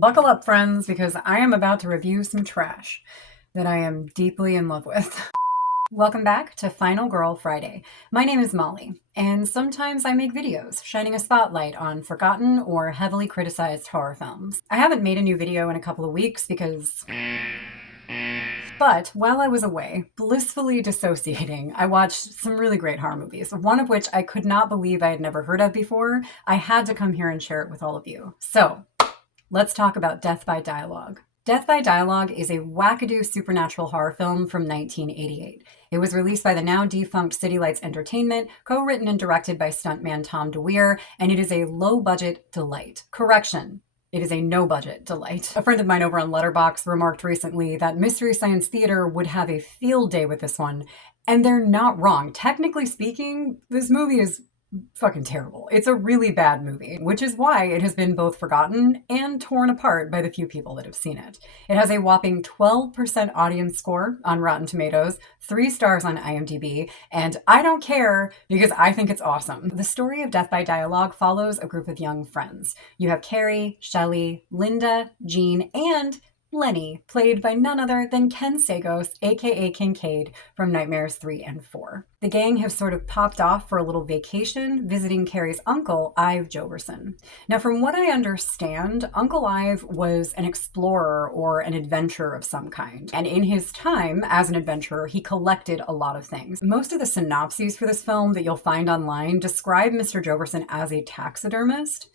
Buckle up, friends, because I am about to review some trash that I am deeply in love with. Welcome back to Final Girl Friday. My name is Molly, and sometimes I make videos shining a spotlight on forgotten or heavily criticized horror films. I haven't made a new video in a couple of weeks because... But while I was away, blissfully dissociating, I watched some really great horror movies, one of which I could not believe I had never heard of before. I had to come here and share it with all of you. So, let's talk about Death by Dialogue. Death by Dialogue is a wackadoo supernatural horror film from 1988. It was released by the now defunct City Lights Entertainment, co-written and directed by stuntman Tom DeWier, and it is a low-budget delight. Correction. It is a no-budget delight. A friend of mine over on Letterboxd remarked recently that Mystery Science Theater would have a field day with this one, and they're not wrong. Technically speaking, this movie is fucking terrible. It's a really bad movie, which is why it has been both forgotten and torn apart by the few people that have seen it. It has a whopping 12% audience score on Rotten Tomatoes, 3 stars on IMDb, and I don't care because I think it's awesome. The story of Death by Dialogue follows a group of young friends. You have Carrie, Shelley, Linda, Jean, and Lenny, played by none other than Ken Sagos, aka Kincaid, from Nightmares 3 and 4. The gang have sort of popped off for a little vacation, visiting Carrie's uncle, Ive Joverson. Now, from what I understand, Uncle Ive was an explorer or an adventurer of some kind. And in his time as an adventurer, he collected a lot of things. Most of the synopses for this film that you'll find online describe Mr. Joverson as a taxidermist.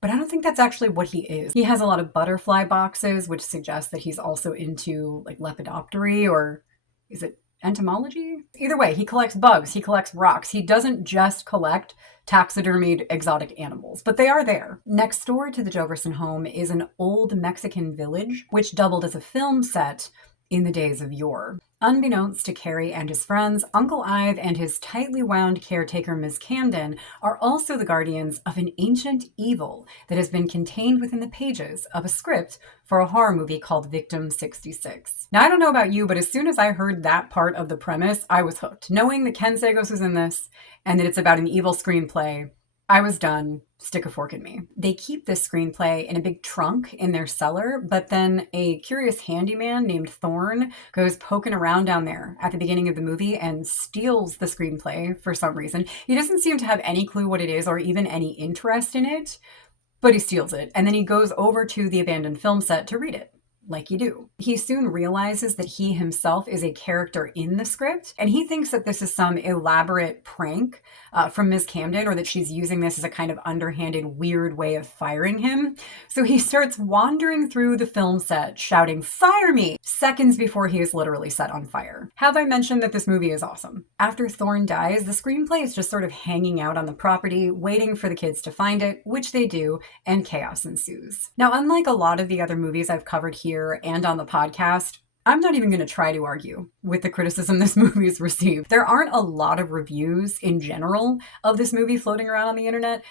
But I don't think that's actually what he is. He has a lot of butterfly boxes, which suggests that he's also into like lepidoptery, or is it entomology? Either way, he collects bugs, he collects rocks. He doesn't just collect taxidermied exotic animals, but they are there. Next door to the Joverson home is an old Mexican village, which doubled as a film set in the days of yore. Unbeknownst to Carrie and his friends, Uncle Ive and his tightly wound caretaker, Ms. Camden, are also the guardians of an ancient evil that has been contained within the pages of a script for a horror movie called Victim 66. Now, I don't know about you, but as soon as I heard that part of the premise, I was hooked. Knowing that Ken Sagos is in this and that it's about an evil screenplay, I was done. Stick a fork in me. They keep this screenplay in a big trunk in their cellar, but then a curious handyman named Thorne goes poking around down there at the beginning of the movie and steals the screenplay for some reason. He doesn't seem to have any clue what it is or even any interest in it, but he steals it. And then he goes over to the abandoned film set to read it. Like you do. He soon realizes that he himself is a character in the script, and he thinks that this is some elaborate prank from Ms. Camden, or that she's using this as a kind of underhanded, weird way of firing him. So he starts wandering through the film set, shouting, "Fire me!" seconds before he is literally set on fire. Have I mentioned that this movie is awesome? After Thorne dies, the screenplay is just sort of hanging out on the property, waiting for the kids to find it, which they do, and chaos ensues. Now, unlike a lot of the other movies I've covered here and on the podcast, I'm not even going to try to argue with the criticism this movie has received. There aren't a lot of reviews in general of this movie floating around on the internet.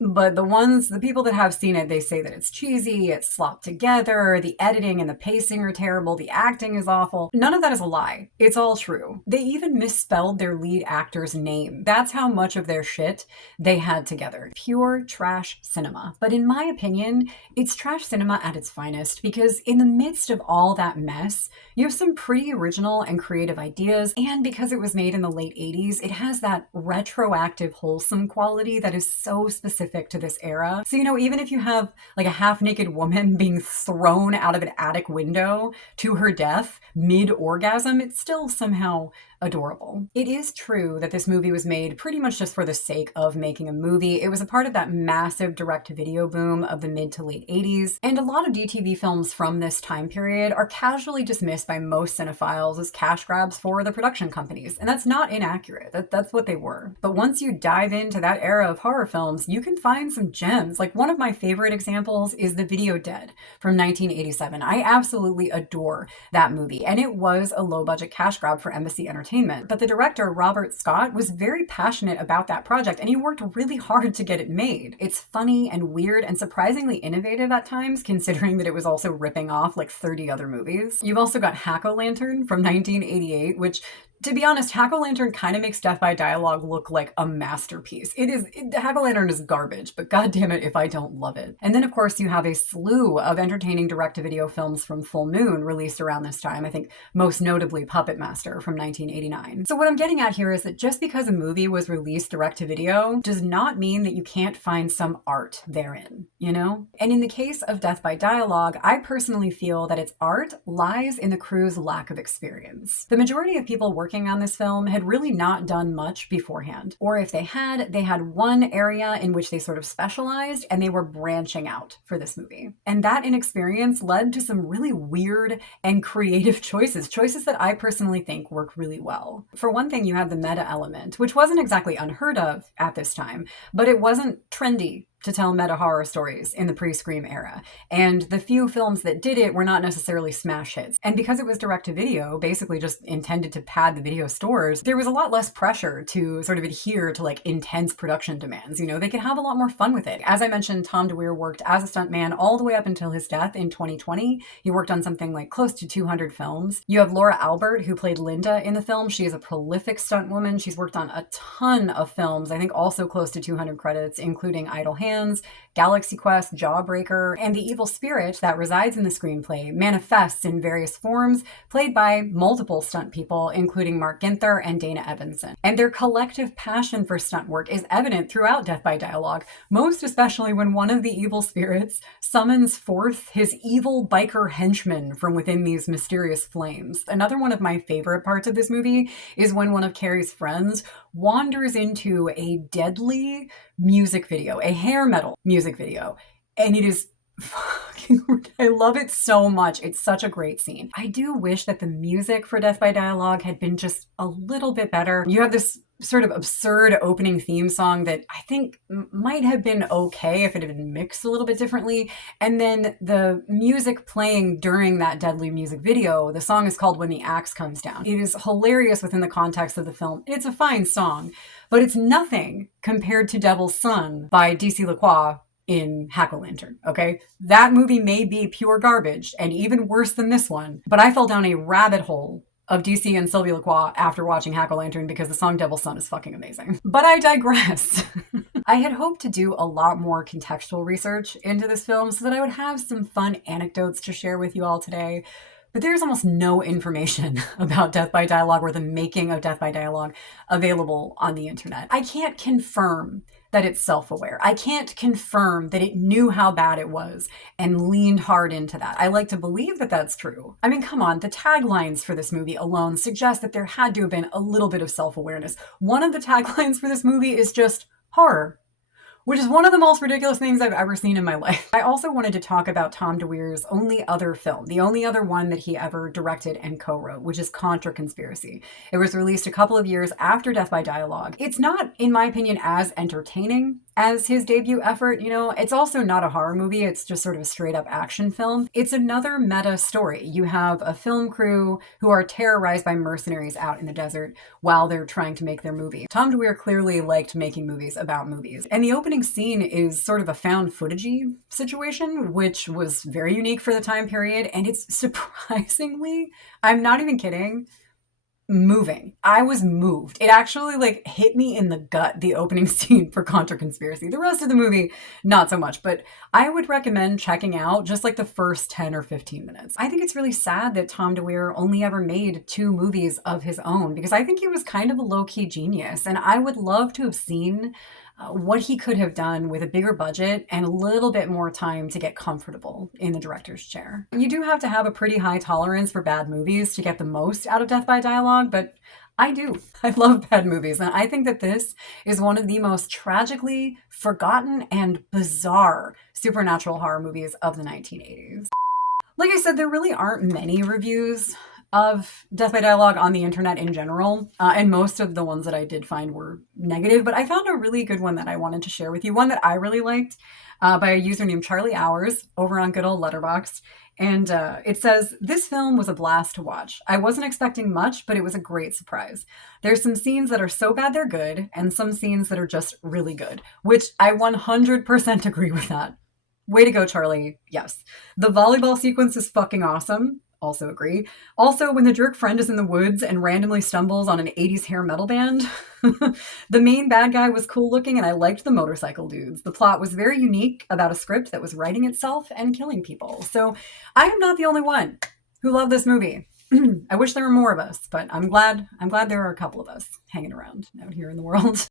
But the people that have seen it, they say that it's cheesy, it's slopped together, the editing and the pacing are terrible, the acting is awful. None of that is a lie. It's all true. They even misspelled their lead actor's name. That's how much of their shit they had together. Pure trash cinema. But in my opinion, it's trash cinema at its finest, because in the midst of all that mess, you have some pretty original and creative ideas, and because it was made in the late 80s, it has that retroactive wholesome quality that is so specific to this era. So, even if you have like a half-naked woman being thrown out of an attic window to her death mid-orgasm, it's still somehow adorable. It is true that this movie was made pretty much just for the sake of making a movie. It was a part of that massive direct-to-video boom of the mid to late 80s, and a lot of DTV films from this time period are casually dismissed by most cinephiles as cash grabs for the production companies, and that's not inaccurate. That's what they were. But once you dive into that era of horror films, you can find some gems. Like, one of my favorite examples is The Video Dead from 1987. I absolutely adore that movie, and it was a low-budget cash grab for Embassy Entertainment. But the director, Robert Scott, was very passionate about that project, and he worked really hard to get it made. It's funny and weird and surprisingly innovative at times, considering that it was also ripping off like 30 other movies. You've also got Hack-O-Lantern from 1988, which To be honest, Hack-O-Lantern kind of makes Death by Dialogue look like a masterpiece. Hack-O-Lantern is garbage, but god damn it if I don't love it. And then of course you have a slew of entertaining direct-to-video films from Full Moon released around this time. I think most notably Puppet Master from 1989. So what I'm getting at here is that just because a movie was released direct-to-video does not mean that you can't find some art therein, you know? And in the case of Death by Dialogue, I personally feel that its art lies in the crew's lack of experience. The majority of people working on this film had really not done much beforehand. Or if they had one area in which they sort of specialized and they were branching out for this movie. And that inexperience led to some really weird and creative choices that I personally think work really well. For one thing, you have the meta element, which wasn't exactly unheard of at this time, but it wasn't trendy to tell meta horror stories in the pre-Scream era. And the few films that did it were not necessarily smash hits. And because it was direct to video, basically just intended to pad the video stores, there was a lot less pressure to sort of adhere to like intense production demands. You know, they could have a lot more fun with it. As I mentioned, Tom DeWier worked as a stuntman all the way up until his death in 2020. He worked on something like close to 200 films. You have Laura Albert, who played Linda in the film. She is a prolific stunt woman. She's worked on a ton of films, I think also close to 200 credits, including Idle Hands, Galaxy Quest, Jawbreaker, and the evil spirit that resides in the screenplay manifests in various forms, played by multiple stunt people, including Mark Ginther and Dana Evanson. And their collective passion for stunt work is evident throughout Death by Dialogue, most especially when one of the evil spirits summons forth his evil biker henchman from within these mysterious flames. Another one of my favorite parts of this movie is when one of Carrie's friends wanders into a deadly music video, a hair metal music video, and it is fucking, I love it so much. It's such a great scene. I do wish that the music for Death by Dialogue had been just a little bit better. You have this sort of absurd opening theme song that I think might have been okay if it had been mixed a little bit differently. And then the music playing during that deadly music video, the song is called When the Axe Comes Down. It is hilarious within the context of the film. It's a fine song, but it's nothing compared to Devil's Son by DC Lacroix in Hack-O-Lantern, okay? That movie may be pure garbage and even worse than this one, but I fell down a rabbit hole of DC and Sylvia Lacroix after watching Hack-O-Lantern because the song Devil's Son is fucking amazing. But I digress. I had hoped to do a lot more contextual research into this film so that I would have some fun anecdotes to share with you all today. But there's almost no information about Death by Dialogue or the making of Death by Dialogue available on the internet. I can't confirm that it's self-aware. I can't confirm that it knew how bad it was and leaned hard into that. I like to believe that that's true. I mean, come on, the taglines for this movie alone suggest that there had to have been a little bit of self-awareness. One of the taglines for this movie is just horror, which is one of the most ridiculous things I've ever seen in my life. I also wanted to talk about Tom DeWier's only other film, the only other one that he ever directed and co-wrote, which is Contra-Conspiracy. It was released a couple of years after Death by Dialogue. It's not, in my opinion, as entertaining as his debut effort. You know, it's also not a horror movie. It's just sort of a straight up action film. It's another meta story. You have a film crew who are terrorized by mercenaries out in the desert while they're trying to make their movie. Tom DeWier clearly liked making movies about movies. And the opening scene is sort of a found footagey situation, which was very unique for the time period. And it's surprisingly, I'm not even kidding, moving. I was moved. It actually like hit me in the gut, the opening scene for Contra-Conspiracy. The rest of the movie, not so much, but I would recommend checking out just like the first 10 or 15 minutes. I think it's really sad that Tom DeWier only ever made 2 movies of his own because I think he was kind of a low-key genius, and I would love to have seen what he could have done with a bigger budget and a little bit more time to get comfortable in the director's chair. You do have to have a pretty high tolerance for bad movies to get the most out of Death by Dialogue, but I do. I love bad movies, and I think that this is one of the most tragically forgotten and bizarre supernatural horror movies of the 1980s. Like I said, there really aren't many reviews of Death by Dialogue on the internet in general, and most of the ones that I did find were negative, but I found a really good one that I wanted to share with you, one that I really liked by a user named Charlie Hours over on good old Letterboxd. And it says, "This film was a blast to watch. I wasn't expecting much, but it was a great surprise. There's some scenes that are so bad they're good, and some scenes that are just really good," which I 100% agree with that. Way to go, Charlie. Yes. The volleyball sequence is fucking awesome. Also agree. Also, when the jerk friend is in the woods and randomly stumbles on an 80s hair metal band, the main bad guy was cool looking and I liked the motorcycle dudes. The plot was very unique about a script that was writing itself and killing people. So I am not the only one who loved this movie. I wish there were more of us, but I'm glad there are a couple of us hanging around out here in the world.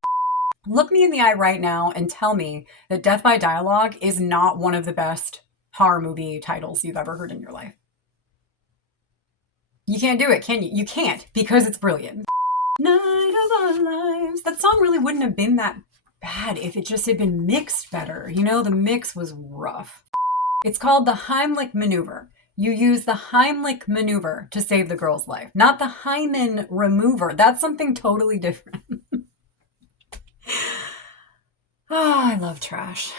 Look me in the eye right now and tell me that Death by Dialogue is not one of the best horror movie titles you've ever heard in your life. You can't do it, can you? You can't, because it's brilliant. Night of Our Lives. That song really wouldn't have been that bad if it just had been mixed better. You know, the mix was rough. It's called the Heimlich maneuver. You use the Heimlich maneuver to save the girl's life, not the hymen remover. That's something totally different. Oh, I love trash.